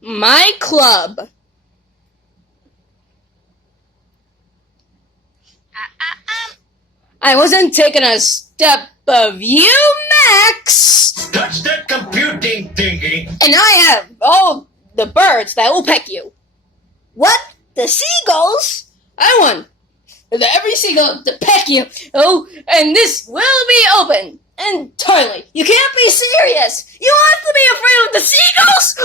My club. I wasn't taking a step of you, Max! Touch that computing thingy! And I have all the birds that will peck you. What? The seagulls? I want every seagull to peck you. Oh, and this will be open entirely. You can't be serious. You have to be afraid of the seagulls?